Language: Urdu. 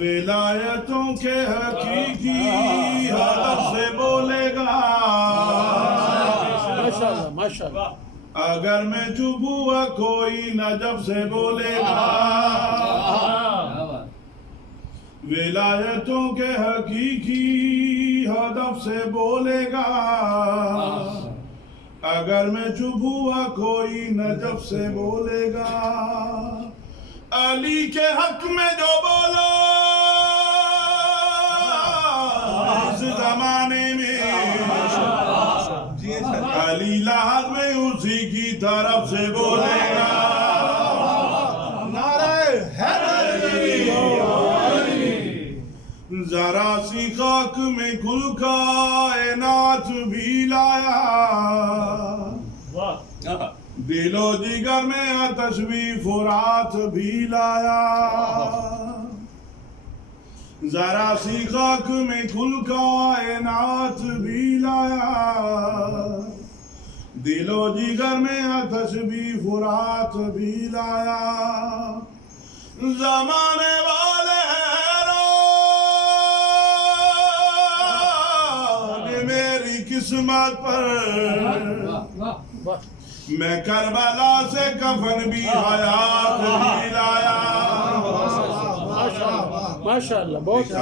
ولایتوں کے حقیقی ہدف سے بولے گا ماشاءاللہ اگر میں چپ ہوا کوئی نجف سے بولے گا ولایتوں کے حقیقی ہدف سے بولے گا اگر میں چپ ہوا کوئی نجف سے بولے گا علی کے حق میں جو بولا اس زمانے میں علی لحاظ میں اسی کی طرف سے بولے گا نعرہ حیدری ذرا سی خاک میں کل کائنات بھی لایا دل و جگر میں آتش بھی فرات بھی لایا ذرا سی خاک میں کل کائنات بھی لایا دل و جگر میں آتش بھی فرات بھی لایا زمانے والے میری قسمت پر میں کربلا سے کفن بھی حیات بھی لایا ماشاءاللہ بہت